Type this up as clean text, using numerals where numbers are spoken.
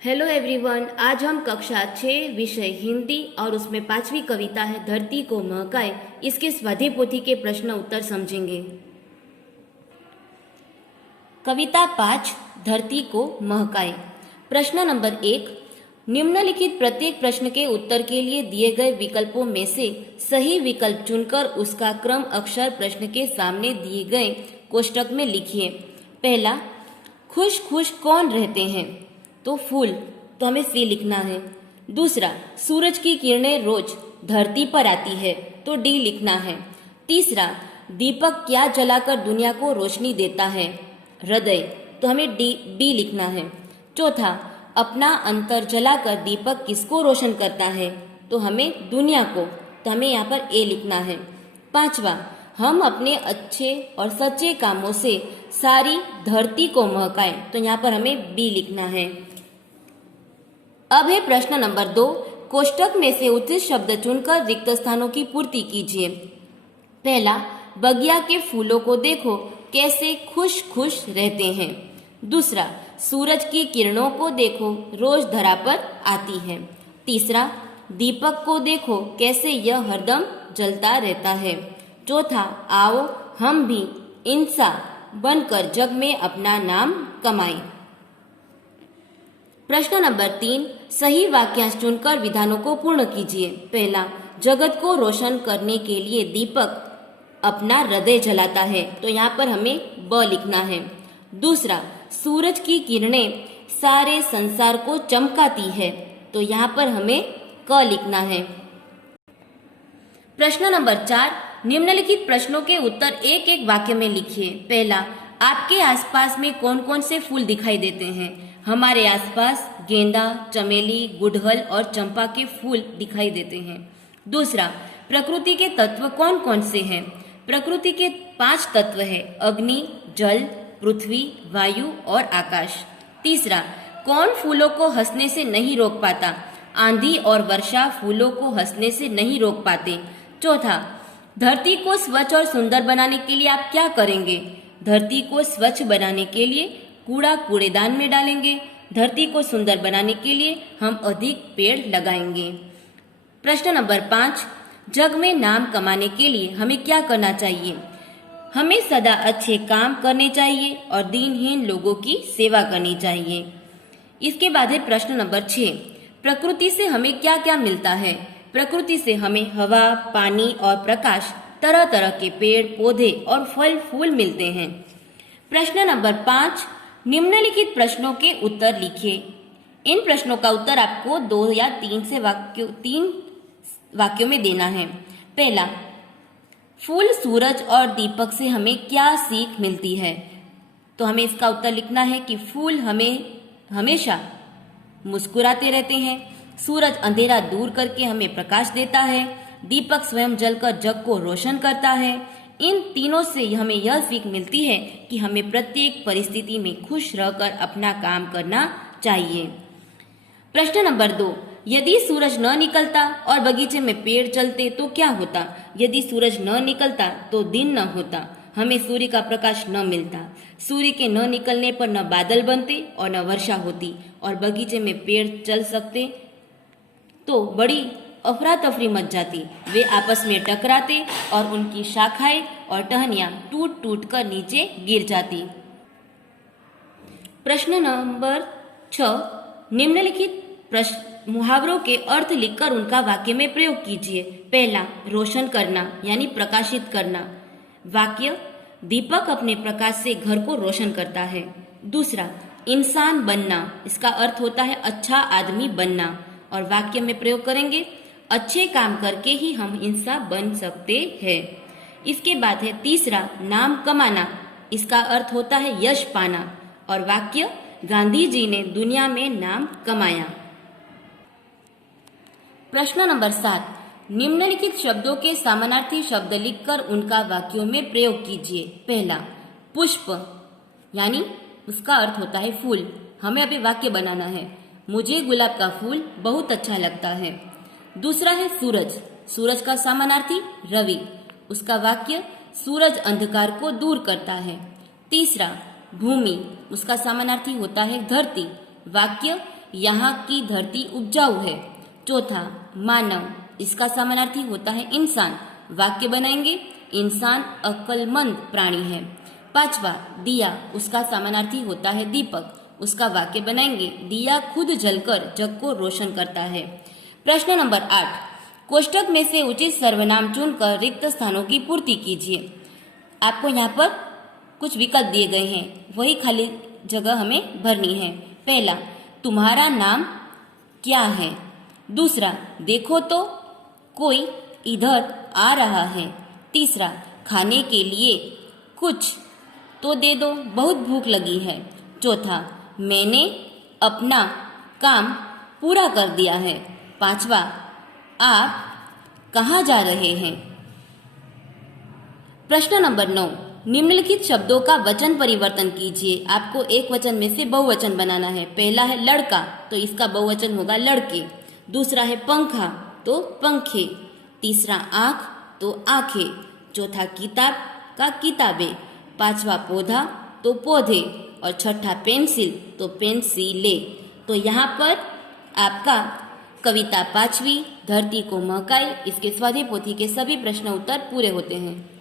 Hello everyone, आज हम कक्षा 6 विषय हिंदी और उसमें 5वीं कविता है धरती को महकाए, इसके स्वाध्याय पोथी के प्रश्न उत्तर समझेंगे। कविता 5 धरती को महकाए। प्रश्न नंबर 1, निम्नलिखित प्रत्येक प्रश्न के उत्तर के लिए दिए गए विकल्पों में से सही विकल्प चुनकर उसका क्रम अक्षर प्रश्न के सामने दिए गए कोष्टक में लिखिए। पहला, खुश खुश कौन रहते हैं? तो फूल, तो हमें सी लिखना है। दूसरा, सूरज की किरणें रोज धरती पर आती है, तो डी लिखना है। तीसरा, दीपक क्या जलाकर दुनिया को रोशनी देता है? हृदय, तो हमें डी लिखना है। चौथा, अपना अंतर जलाकर दीपक किसको रोशन करता है? तो हमें दुनिया को, तो हमें यहाँ पर ए लिखना है। पांचवा, हम अपने अच्छे और सच्चे कामों से सारी धरती को महकाएं, तो यहाँ पर हमें बी लिखना है। अब है प्रश्न नंबर 2, कोष्टक में से उचित शब्द चुनकर रिक्त स्थानों की पूर्ति कीजिए। पहला, बगिया के फूलों को देखो कैसे खुश खुश रहते हैं। दूसरा, सूरज की किरणों को देखो रोज धरा पर आती है। तीसरा, दीपक को देखो कैसे यह हरदम जलता रहता है। चौथा, आओ हम भी इंसान बनकर जग में अपना नाम कमाएं। प्रश्न नंबर 3, सही वाक्यांश चुनकर विधानों को पूर्ण कीजिए। पहला, जगत को रोशन करने के लिए दीपक अपना हृदय जलाता है, तो यहाँ पर हमें ब लिखना है। दूसरा, सूरज की किरणें सारे संसार को चमकाती है, तो यहाँ पर हमें क लिखना है। प्रश्न नंबर 4, निम्नलिखित प्रश्नों के उत्तर एक एक वाक्य में लिखिए। पहला, आपके आसपास में कौन कौन से फूल दिखाई देते हैं? हमारे आसपास गेंदा, चमेली, गुड़हल और चंपा के फूल दिखाई देते हैं। दूसरा, प्रकृति के तत्व कौन कौन से हैं? प्रकृति के 5 तत्व हैं, अग्नि, जल, पृथ्वी, वायु और आकाश। तीसरा, कौन फूलों को हंसने से नहीं रोक पाता? आंधी और वर्षा फूलों को हंसने से नहीं रोक पाते। चौथा, धरती को स्वच्छ और सुंदर बनाने के लिए आप क्या करेंगे? धरती को स्वच्छ बनाने के लिए कूड़ा कूड़ेदान में डालेंगे। धरती को सुंदर बनाने के लिए हम अधिक पेड़ लगाएंगे। प्रश्न नंबर 5, जग में नाम कमाने के लिए हमें क्या करना चाहिए? हमें सदा अच्छे काम करने चाहिए और दीनहीन लोगों की सेवा करनी चाहिए। इसके बाद है प्रश्न नंबर 6, प्रकृति से हमें क्या क्या मिलता है? प्रकृति से हमें हवा, पानी और प्रकाश, तरह तरह के पेड़ पौधे और फल फूल मिलते हैं। प्रश्न नंबर 5, निम्नलिखित प्रश्नों के उत्तर लिखिए। इन प्रश्नों का उत्तर आपको 2 या 3 वाक्यों में देना है। पहला, फूल, सूरज और दीपक से हमें क्या सीख मिलती है? तो हमें इसका उत्तर लिखना है कि फूल हमें हमेशा मुस्कुराते रहते हैं, सूरज अंधेरा दूर करके हमें प्रकाश देता है, दीपक स्वयं जलकर जग को रोशन करता है। इन तीनों से हमें यह सीख मिलती है कि हमें प्रत्येक परिस्थिति में खुश रहकर अपना काम करना चाहिए। प्रश्न नंबर 2, यदि सूरज न निकलता और बगीचे में पेड़ चलते तो क्या होता? यदि सूरज न निकलता तो दिन न होता, हमें सूर्य का प्रकाश न मिलता, सूर्य के न निकलने पर न बादल बनते और न वर्षा होती, और बगीचे में पेड़ चल सकते तो बड़ी अफरा तफरी मच जाती, वे आपस में टकराते और उनकी शाखाएं और टहनियां टूट टूट कर नीचे गिर जाती। प्रश्न नंबर 6, निम्नलिखित मुहावरों के अर्थ लिखकर उनका वाक्य में प्रयोग कीजिए। पहला, रोशन करना यानी प्रकाशित करना। वाक्य, दीपक अपने प्रकाश से घर को रोशन करता है। दूसरा, इंसान बनना, इसका अर्थ होता है अच्छा आदमी बनना, और वाक्य में प्रयोग करेंगे, अच्छे काम करके ही हम इंसान बन सकते हैं। इसके बाद है तीसरा, नाम कमाना, इसका अर्थ होता है यश पाना, और वाक्य, गांधी जी ने दुनिया में नाम कमाया। प्रश्न नंबर 7, निम्नलिखित शब्दों के समानार्थी शब्द लिखकर उनका वाक्यों में प्रयोग कीजिए। पहला, पुष्प यानी उसका अर्थ होता है फूल, हमें अभी वाक्य बनाना है, मुझे गुलाब का फूल बहुत अच्छा लगता है। दूसरा है सूरज, सूरज का समानार्थी रवि, उसका वाक्य, सूरज अंधकार को दूर करता है। तीसरा, भूमि, उसका समानार्थी होता है धरती, वाक्य, यहाँ की धरती उपजाऊ है। चौथा, मानव, इसका समानार्थी होता है इंसान। वाक्य बनाएंगे, इंसान अक्लमंद प्राणी है। पांचवा, दिया, उसका समानार्थी होता है दीपक। उसका वाक्य बनाएंगे, दिया खुद जलकर जग को रोशन करता है। प्रश्न नंबर 8, कोष्टक में से उचित सर्वनाम चुनकर रिक्त स्थानों की पूर्ति कीजिए। आपको यहाँ पर कुछ विकल्प दिए गए हैं, वही खाली जगह हमें भरनी है। पहला, तुम्हारा नाम क्या है। दूसरा, देखो तो कोई इधर आ रहा है। तीसरा, खाने के लिए कुछ तो दे दो, बहुत भूख लगी है। चौथा, मैंने अपना काम पूरा कर दिया है। पांचवा, आप कहाँ जा रहे हैं। प्रश्न नंबर 9, निम्नलिखित शब्दों का वचन परिवर्तन कीजिए। आपको एक वचन में से बहुवचन बनाना है। पहला है लड़का, तो इसका बहुवचन होगा लड़के। दूसरा है पंखा, तो पंखे। तीसरा आँख, तो आंखें। चौथा किताब का किताबें। पांचवा पौधा, तो पौधे। और छठा पेंसिल, तो पेंसिलें। तो यहाँ पर आपका कविता 5वीं धरती को महकाए इसके स्वाध्याय पोथी के सभी प्रश्न उत्तर पूरे होते हैं।